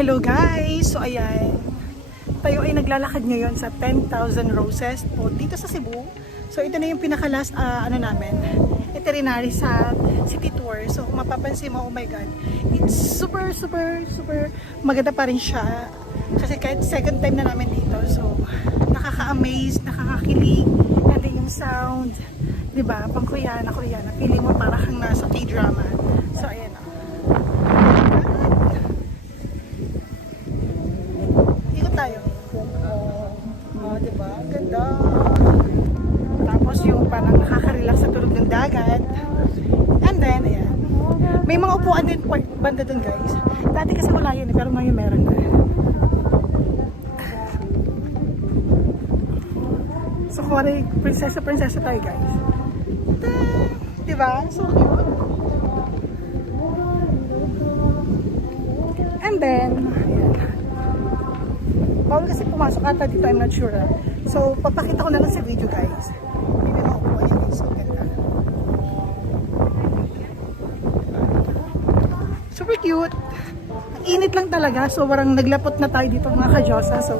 Hello guys! So ayan, tayo ay naglalakad ngayon sa 10,000 Roses o dito sa Cebu. So ito na yung pinaka-last namin, itinerary sa city tour. So kung mapapansin mo, oh my god, it's super maganda pa rin siya. Kasi kahit second time na namin dito, so nakaka-amaze, nakakakilig, and then yung sound, diba, pang Koreana, feeling mo parang kang nasa K-drama. So ayan o. Tayo. Oh, diba? Ganda. Tapos yung parang nakaka-relax sa tulog ng dagat. And then, ayan. May mga upuan din banda dun guys. Dati kasi wala yun pero ngayon meron na. So, kuwari, prinsesa tayo guys. Diba? So cute. And then, ayan. Bawal kasi pumasok ata dito, I'm not sure. So, papakita ko na lang sa video guys. Hindi na ako po, ayan guys, so ganda. Super cute. Ang init lang talaga, so parang naglapot na tayo dito mga kadyosa. So,